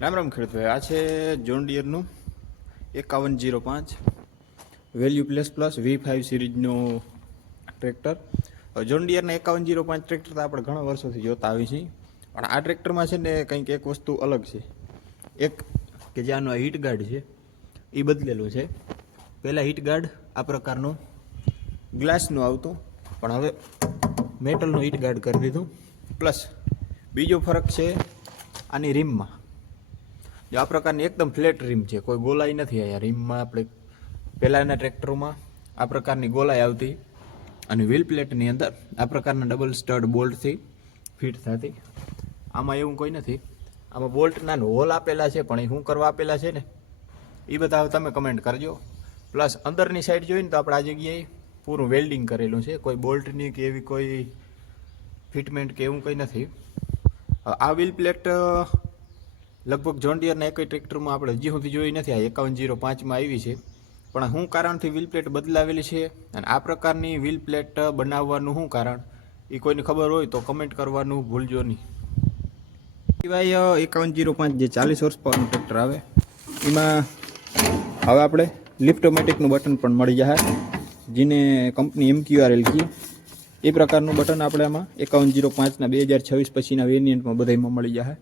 રામ રામ ખેડૂત, આ છે જોન ડિયરનું 5105 વેલ્યુ પ્લસ પ્લસ V5 સિરીઝનું ટ્રેક્ટર. જોન ડિયરના 5105 ટ્રેક્ટર તો આપણે ઘણા વર્ષોથી જોતા આવી છીએ, પણ આ ટ્રેક્ટરમાં છે ને કંઈક એક વસ્તુ અલગ છે. એક કે જે આનો હીટ ગાર્ડ છે એ બદલેલું છે. પહેલાં હીટ ગાર્ડ આ પ્રકારનું ગ્લાસનું આવતું, પણ હવે મેટલનું હીટ ગાર્ડ કરી દીધું. પ્લસ બીજો ફરક છે આની રીમમાં. જો આ પ્રકારની એકદમ ફ્લેટ રીમ છે, કોઈ ગોલાઈ નથી અહીંયા રીમમાં. આપણે પહેલાંના ટ્રેક્ટરોમાં આ પ્રકારની ગોલાઈ આવતી, અને વ્હીલ પ્લેટની અંદર આ પ્રકારના ડબલ સ્ટડ બોલ્ટથી ફિટ થતી. આમાં એવું કોઈ નથી. આમાં બોલ્ટના હોલ આપેલા છે, પણ એ શું કરવા આપેલા છે ને એ બધા તમે કમેન્ટ કરજો. પ્લસ અંદરની સાઈડ જોઈને તો આપણે આ જગ્યાએ પૂરું વેલ્ડિંગ કરેલું છે, કોઈ બોલ્ટની કે એવી કોઈ ફિટમેન્ટ કે એવું કંઈ નથી. આ વ્હીલ પ્લેટ લગભગ જોન ડિયરના એક ટ્રેક્ટરમાં આપણે હજી સુધી જોઈ નથી. આ 5105માં આવી છે, પણ શું કારણથી વ્હીલ પ્લેટ બદલાવેલી છે અને આ પ્રકારની વ્હીલ પ્લેટ બનાવવાનું શું કારણ એ કોઈને ખબર હોય તો કમેન્ટ કરવાનું ભૂલજો નહીં. સિવાય 5105 જે 40 હોર્સ પાવરનું ટ્રેક્ટર આવે એમાં હવે આપણે લિફ્ટોમેટિકનું બટન પણ મળી જાય, જેને કંપની MQRL કી એ પ્રકારનું બટન આપણે આમાં 5105ના 2026 પછીના વેરિયન્ટમાં બધામાં મળી જાય.